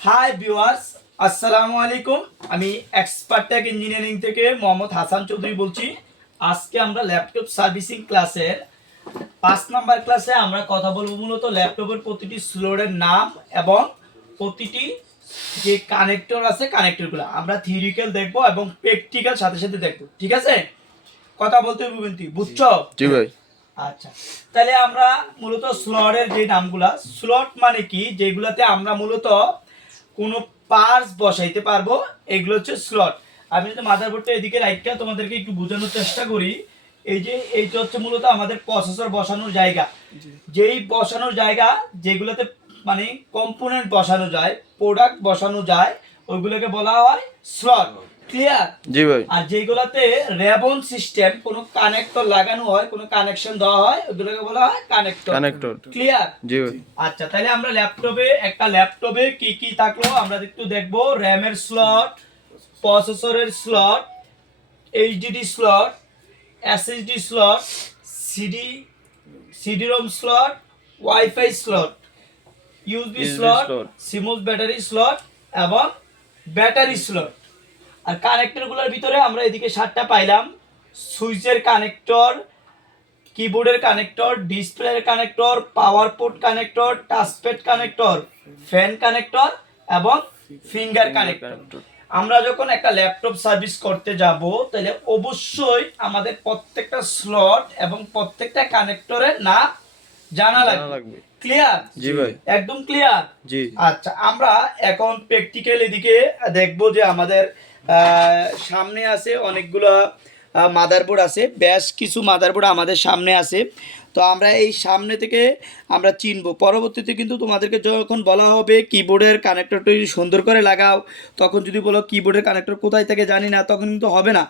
Hi viewers আসসালামু আলাইকুম আমি এক্সপার্ট টেক ইঞ্জিনিয়ারিং থেকে মোহাম্মদ হাসান চৌধুরী বলছি। আজকে আমরা ল্যাপটপ সার্ভিসিং ক্লাসের পাঁচ নাম্বার ক্লাসে আমরা কথা বলব মূলত ল্যাপটপের প্রতিটি স্লোডের নাম এবং প্রতিটি যে কানেক্টর আছে কানেক্টরগুলো আমরা থিওরিক্যাল দেখব এবং প্র্যাকটিক্যাল সাথে সাথে দেখব। ঠিক আছে? কথা বলতে বুঝি বুঝছ? জি ভাই। আচ্ছা। তাহলে আমরা মূলত স্লটের যে নামগুলা স্লট মানে কি? যেগুলাতে আমরা মূলত কোনো পার্স বসাইতে পারব এগুলো হচ্ছে স্লট আমি যদি মাদারবোর্ডটা এদিকে রাইটটা তোমাদেরকে একটু বোঝানোর চেষ্টা করি। এই যে এইটা হচ্ছে মূলত আমাদের প্রসেসর বসানোর জায়গা। যেই বসানোর জায়গা যেগুলোতে মানে কম্পোনেন্ট বসানো যায় প্রোডাক্ট বসানো যায় ওইগুলোকে বলা হয় স্লট ক্লিয়ার জি ভাই। আর যেগুলোতে রেবন সিস্টেম কোনো কানেক্টর লাগানো হয় কোনো কানেকশন দেওয়া হয় ওগুলোকে বলা হয় কানেক্টর। কানেক্টর। ক্লিয়ার জি ভাই। আচ্ছা তাহলে আমরা ল্যাপটপে একটা ল্যাপটপে কি কি থাকল আমরা একটু দেখব। র্যামের স্লট প্রসেসরের slot HDD slot SSD slot CD CD ROM slot WiFi slot USB slot. CMOS battery slot এবং ব্যাটারি স্লট আর কানেক্টরগুলোর ভিতরে আমরা এদিকে সাতটা পাইলাম। সুইচের কানেক্টর কিবোর্ডের কানেক্টর ডিসপ্লের connector power port connector touchpad connector fan connector এবং ফিঙ্গার কানেক্টর আমরা যখন একটা ল্যাপটপ সার্ভিস করতে যাব তাহলে অবশ্যই আমাদের প্রত্যেকটা স্লট এবং প্রত্যেকটা কানেক্টরের নাম জানা লাগবে। ক্লিয়ার জি ভাই। একদম ক্লিয়ার জি। আচ্ছা আমরা এখন প্র্যাকটিক্যাল এদিকে দেখব যে আমাদের সামনে আছে অনেকগুলো মাদারবোর্ড আছে। বেশ কিছু মাদারবোর্ড আমাদের সামনে আছে। তো আমরা এই সামনে থেকে আমরা চিনব। পরবর্তীতে কিন্তু তোমাদেরকে যখন বলা হবে কিবোর্ডের কানেক্টরটা যদি সুন্দর করে লাগাও তখন যদি বলো কিবোর্ডের কানেক্টর কোথায় থেকে জানি না তখন কিন্তু হবে না।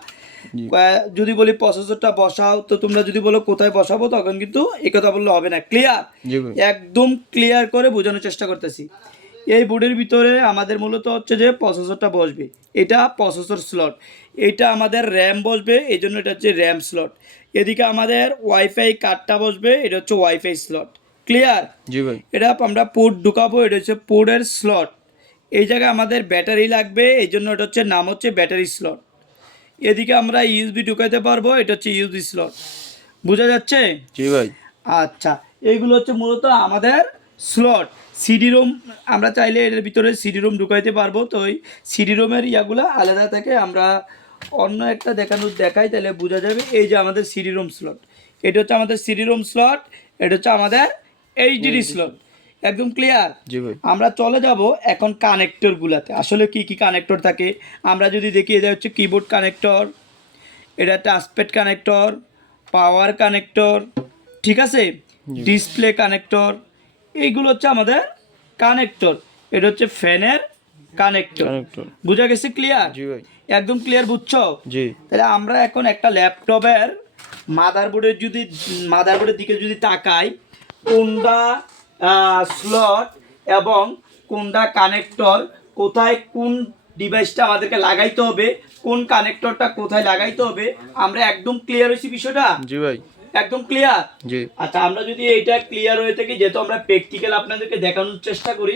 যদি বলি প্রসেসরটা বসাও তো তোমরা যদি বলো কোথায় বসাবো তখন কিন্তু এই কথা বললে হবে না। ক্লিয়ার একদম ক্লিয়ার করে বোঝানোর চেষ্টা করতেছি। এই বোর্ডের ভিতরে আমাদের মূলত হচ্ছে যে প্রসেসরটা বসবে। এটা প্রসেসর স্লট এটা আমাদের র্যাম বসবে এই জন্য এটা হচ্ছে র্যাম স্লট এদিকে আমাদের ওয়াইফাই কার্ডটা বসবে এটা হচ্ছে ওয়াইফাই স্লট ক্লিয়ার জি ভাই। এটা আমরা পোর্ট ঢুকাবো এটা হচ্ছে পোর্টের স্লট এই জায়গায় আমাদের ব্যাটারি লাগবে এই জন্য এটা হচ্ছে নাম হচ্ছে ব্যাটারি স্লট এদিকে আমরা ইউএসবি ঢুকাতে পারব এটা হচ্ছে ইউএসবি স্লট বোঝা যাচ্ছে? জি ভাই। আচ্ছা এইগুলো হচ্ছে মূলত আমাদের স্লট সিডি রোম আমরা চাইলে এর ভিতরে সিডি রোম ঢুকাইতে পারব। তো ওই সিডি রোমের ইয়াগুলো আলাদা থেকে। আমরা অন্য একটা দেখানো দেখাই তাহলে বোঝা যাবে এই যে আমাদের সিডি রোম স্লট এটা হচ্ছে আমাদের সিডি রোম স্লট এটা হচ্ছে আমাদের এইচডিডি স্লট একদম ক্লিয়ার আমরা চলে যাব এখন কানেক্টরগুলোতে আসলে কি কি কানেক্টর থাকে? আমরা যদি দেখি এটা হচ্ছে কিবোর্ড কানেক্টর এটা টাচপ্যাড কানেক্টর পাওয়ার কানেক্টর ঠিক আছে? ডিসপ্লে কানেক্টর এইগুলো হচ্ছে আমাদের কানেক্টর এটা হচ্ছে ফ্যানের কানেক্টর বুঝা গেছে ক্লিয়ার জি ভাই। একদম ক্লিয়ার বুঝছ? জি। তাহলে আমরা এখন একটা ল্যাপটপের মাদারবোর্ডের যদি মাদারবোর্ডের দিকে যদি তাকাই কোনটা স্লট এবং কোনটা কানেক্টর কোথায় কোন ডিভাইসটা আমাদেরকে লাগাইতে হবে কোন কানেক্টরটা কোথায় লাগাইতে হবে আমরা একদম ক্লিয়ার হয়েছি বিষয়টা? জি ভাই। একদম ক্লিয়ার জি। আচ্ছা আমরা যদি এইটা ক্লিয়ার হয়ে থাকি যেহেতু আমরা প্র্যাকটিক্যাল আপনাদেরকে দেখানোর চেষ্টা করি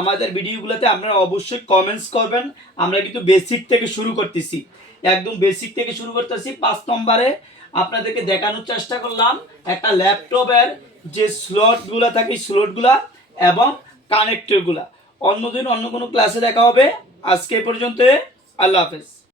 আমাদের ভিডিওগুলোতে আপনারা অবশ্যই কমেন্টস করবেন। আমরা কিন্তু বেসিক থেকে শুরু করতেছি। একদম বেসিক থেকে শুরু করতেছি। পাঁচ নম্বরে আপনাদেরকে দেখানোর চেষ্টা করলাম একটা ল্যাপটপের যে স্লটগুলো থাকে স্লটগুলা এবং কানেক্টরগুলা অন্যদিন অন্য কোনো ক্লাসে দেখা হবে। আজকে এ পর্যন্ত আল্লাহ হাফেজ।